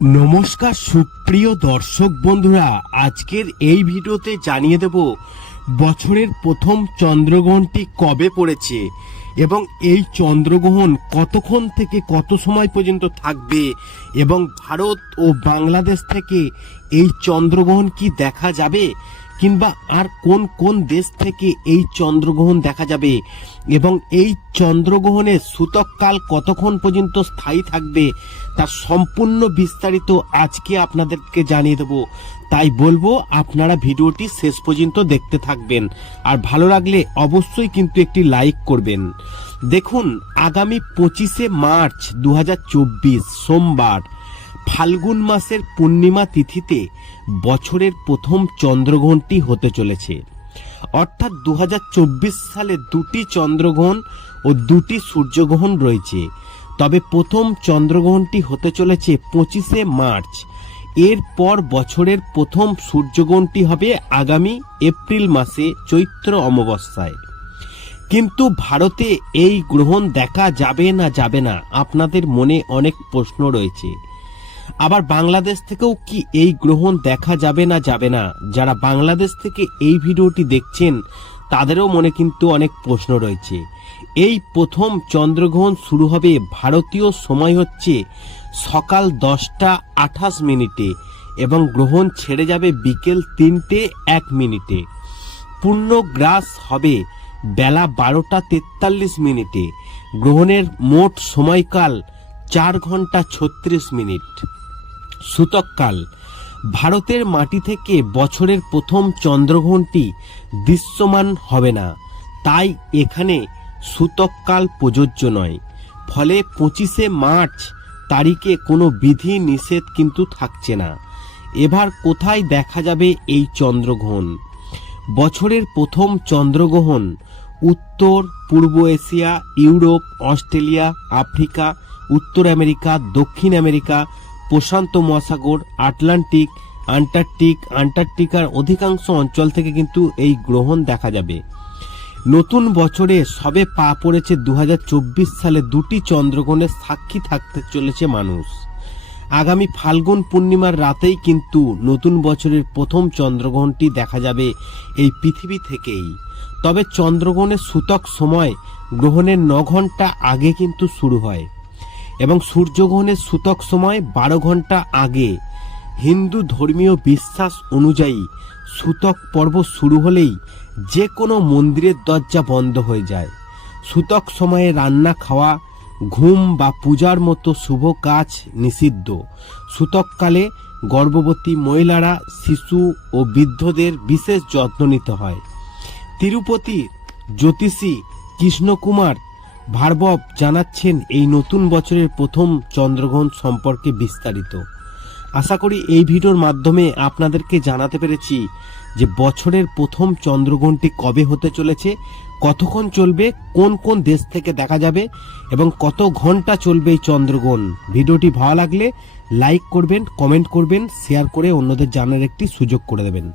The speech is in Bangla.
নমস্কার সুপ্রিয় দর্শক বন্ধুরা, আজকের এই ভিডিওতে জানিয়ে দেব বছরের প্রথম চন্দ্রগ্রহণটি কবে পড়েছে এবং এই চন্দ্রগ্রহণ কতক্ষণ থেকে কত সময় পর্যন্ত থাকবে এবং ভারত ও বাংলাদেশ থেকে এই চন্দ্রগ্রহণ কি দেখা যাবে কিংবা আর কোন কোন দেশ থেকে এই চন্দ্রগ্রহণ দেখা যাবে এবং এই চন্দ্রগ্রহণের সূতককাল কতক্ষণ পর্যন্ত স্থায়ী থাকবে তার সম্পূর্ণ বিস্তারিত আজকে আপনাদেরকে জানিয়ে দেব। তাই বলবো আপনারা ভিডিওটি শেষ পর্যন্ত দেখতে থাকবেন, আর ভালো লাগলে অবশ্যই কিন্তু একটি লাইক করবেন। দেখুন, আগামী 25শে মার্চ 2024 সোমবার ফাল্গুন মাসের পূর্ণিমা তিথিতে বছরের প্রথম চন্দ্রগ্রহণটি হতে চলেছে। অর্থাৎ 2024 সালে দুটি চন্দ্রগ্রহণ ও দুটি সূর্যগ্রহণ রয়েছে, তবে প্রথম চন্দ্রগ্রহণটি হতে চলেছে 25শে মার্চ। এরপর বছরের প্রথম সূর্যগ্রহণটি হবে আগামী এপ্রিল মাসে চৈত্র অমাবস্যায়। কিন্তু ভারতে এই গ্রহণ দেখা যাবে না আপনাদের মনে অনেক প্রশ্ন রয়েছে। আবার বাংলাদেশ থেকেও কি এই গ্রহণ দেখা যাবে না যারা বাংলাদেশ থেকে এই ভিডিওটি দেখছেন তাদেরও মনে কিন্তু অনেক প্রশ্ন রয়েছে। এই প্রথম চন্দ্রগ্রহণ শুরু হবে ভারতীয় সময় হচ্ছে সকাল 10টা 28 এবং গ্রহণ ছেড়ে যাবে বিকেল 3টে 1 পূর্ণগ্রাস হবে বেলা 12টা 43 গ্রহণের মোট সময়কাল 4 ঘন্টা 36 সূতককাল ভারতের মাটি থেকে বছরের প্রথম চন্দ্রগ্রহণটি দৃশ্যমান হবে না, তাই এখানে সূতককাল প্রযোজ্য নয়। ফলে 25শে মার্চ তারিখে কোনো বিধি নিষেধ কিন্তু থাকছে না। এবার কোথায় দেখা যাবে এই চন্দ্রগ্রহণ? বছরের প্রথম চন্দ্রগ্রহণ উত্তর পূর্ব এশিয়া, ইউরোপ, অস্ট্রেলিয়া, আফ্রিকা, উত্তর আমেরিকা, দক্ষিণ আমেরিকা, প্রশান্ত মহাসাগর, আটলান্টিক, আন্টার্কটিকার অধিকাংশ অঞ্চল থেকে কিন্তু এই গ্রহণ দেখা যাবে। নতুন বছরে সবে পা পড়েছে 2024 সালে দুটি চন্দ্রগ্রহণের সাক্ষী থাকতে চলেছে মানুষ। আগামী ফাল্গুন পূর্ণিমার রাতেই কিন্তু নতুন বছরের প্রথম চন্দ্রগ্রহণটি দেখা যাবে এই পৃথিবী থেকেই। তবে চন্দ্রগ্রহণের সূতক সময় গ্রহণের 9 ঘন্টা আগে কিন্তু শুরু হয় এবং সূর্যগ্রহণের সূতক সময় 12 ঘন্টা আগে। হিন্দু ধর্মীয় বিশ্বাস অনুযায়ী সূতক পর্ব শুরু হলেই যে কোনো মন্দিরের দরজা বন্ধ হয়ে যায়। সূতক সময়ে রান্না, খাওয়া, ঘুম বা পূজার মতো শুভ কাজ নিষিদ্ধ। সূতককালে গর্ভবতী মহিলারা, শিশু ও বৃদ্ধদের বিশেষ যত্ন নিতে হয়। তিরুপতির জ্যোতিষী কৃষ্ণকুমার ভার্গব জানাচ্ছেন এই নতুন বছরের প্রথম চন্দ্রগ্রহণ সম্পর্কে বিস্তারিত। আশা করি এই ভিডিওর মাধ্যমে আপনাদেরকে জানাতে পেরেছি যে বছরের প্রথম চন্দ্রগ্রহণটি কবে হতে চলেছে, কতক্ষণ চলবে, কোন কোন দেশ থেকে দেখা যাবে এবং কত ঘন্টা চলবে এই চন্দ্রগ্রহণ। ভিডিওটি ভালো লাগলে লাইক করবেন, কমেন্ট করবেন, শেয়ার করে অন্যদের জানার একটি সুযোগ করে দেবেন।